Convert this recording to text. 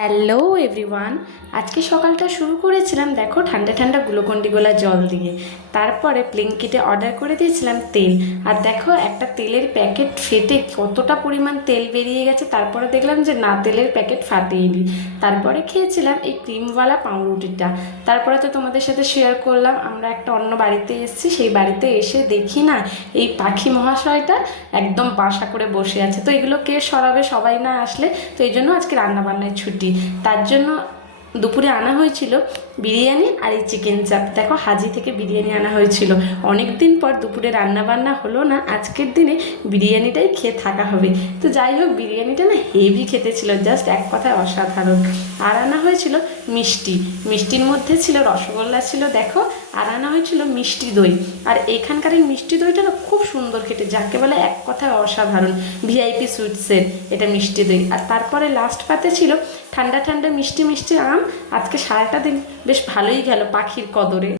Hello everyone. আজকে সকালটা শুরু করেছিলাম দেখো ঠান্ডা ঠান্ডা গ্লুকন্ডি গোলা জল দিয়ে। তারপরে ব্লিঙ্কিটে অর্ডার করে দিয়েছিলাম তেল। আর দেখো একটা তেলের প্যাকেট ফেটে কতটা পরিমাণ তেল বেরিয়ে গেছে। তারপরে দেখলাম যে না, তেলের প্যাকেট ফাটেইনি। তারপরে খেয়েছিলাম এই ক্রিমওয়ালা পাউরুটিটা। তারপরে তো তোমাদের সাথে শেয়ার করলাম আমরা একটা অন্য বাড়িতে এসেছি, সেই বাড়িতে এসে দেখি না এই পাখি মহাশয়টা একদম বাসা করে বসে আছে। তো এগুলো কে সরাবে সবাই না আসলে? তো এই জন্য আজকে রান্নাবান্নায় ছুটি। তার জন্য দুপুরে আনা হয়েছিল বিরিয়ানি আর এই চিকেন চাপ। দেখো হাজি থেকে বিরিয়ানি আনা হয়েছিল। অনেক দিন পর দুপুরে রান্না বান্না হলো না, আজকের দিনে বিরিয়ানিটাই খেয়ে থাকা হবে। তো যাই হোক, বিরিয়ানিটা না হেভি খেতে ছিল, জাস্ট এক কথায় অসাধারণ। আর আনা হয়েছিল মিষ্টি, মিষ্টির মধ্যে ছিল রসগোল্লা ছিল দেখো, আর আনা হয়েছিল মিষ্টি দই। আর এখানকার এই মিষ্টি দইটা না খুব সুন্দর খেতে, যাকে বলে এক কথায় অসাধারণ। ভিআইপি সুইটসের এটা মিষ্টি দই। আর তারপরে লাস্ট পাতে ছিল ঠান্ডা ঠান্ডা মিষ্টি মিষ্টি আম। আজকে সারাটা দিন বেশ ভালোই গেল পাখির কদরে।